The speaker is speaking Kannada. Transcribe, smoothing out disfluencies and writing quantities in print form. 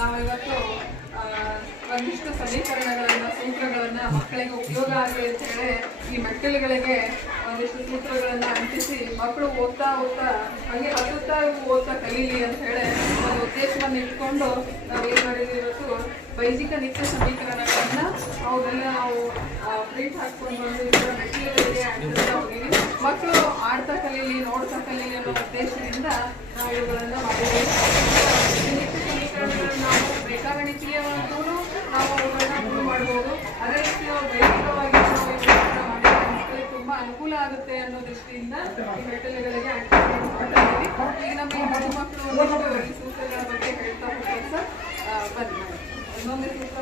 ನಾವಿವತ್ತು ಒಂದಿಷ್ಟು ಸಮೀಕರಣಗಳನ್ನು ಸೂತ್ರಗಳನ್ನು ಮಕ್ಕಳಿಗೆ ಉಪಯೋಗ ಆಗಲಿ ಅಂತ ಹೇಳಿ ಈ ಮೆಟ್ಟಿಲುಗಳಿಗೆ ಒಂದಿಷ್ಟು ಸೂತ್ರಗಳನ್ನು ಅಂಟಿಸಿ ಮಕ್ಕಳು ಓದ್ತಾ ಹಾಗೆ ಓದ್ತಾ ಕಲೀಲಿ ಅಂತ ಹೇಳಿ ಒಂದು ಉದ್ದೇಶವನ್ನು ಇಟ್ಕೊಂಡು ನಾವು ಏನು ಮಾಡಿದ್ವಿ ಇವತ್ತು ವೈದಿಕ ನಿತ್ಯ ಸಮೀಕರಣಗಳನ್ನು ಅವೆಲ್ಲ ನಾವು ಪ್ರಿಂಟ್ ಹಾಕ್ಕೊಂಡು ಬಂದು ಇದರ ಮೆಟ್ಟಿಲುಗಳಿಗೆ ಅಂಟಿಸ್ತಾ ಹೋಗಿವಿ. ಮಕ್ಕಳು ಆಡ್ತಾ ಕಲೀಲಿ ನೋಡ್ತಾ ಕಲೀಲಿ ಅನ್ನೋ ಉದ್ದೇಶದಿಂದ ನಾವು ಇವುಗಳನ್ನು ಮಾಡಿದ್ದೀವಿ. ನಿತ್ಯ ಸಮೀಕರಣಗಳನ್ನು ನಾವು ರೇಖಾಗಣಿತೀಯವಾಗೂ ನಾವು ಅವುಗಳನ್ನ ಪ್ರೂವ್ ಮಾಡ್ಬೋದು. ಅದೇ ರೀತಿ ನಾವು ದೈಹಿಕವಾಗಿ ನಾವು ಇವುಗಳನ್ನ ಮಾಡಿದ್ರೆ ಮಕ್ಕಳಿಗೆ ತುಂಬ ಅನುಕೂಲ ಆಗುತ್ತೆ ಅನ್ನೋ ದೃಷ್ಟಿಯಿಂದ ಈ ಮೆಟ್ಟಿಲುಗಳಿಗೆ ಅಂಟಿಸ್ಕೊಂಡು ಮಾಡ್ತಾ ಇದ್ದೀವಿ. ಈಗ ನಮ್ಮ ಈ ಹೆಣ್ಣು ಮಕ್ಕಳು ಈ ಸೂತ್ರಗಳ ಬಗ್ಗೆ ಹೇಳ್ತಾ ಹೋಗ್ತಾರೆ ಸರ್. ಬನ್ನಿ ಇನ್ನೊಂದೇ ಸೂತ್ರ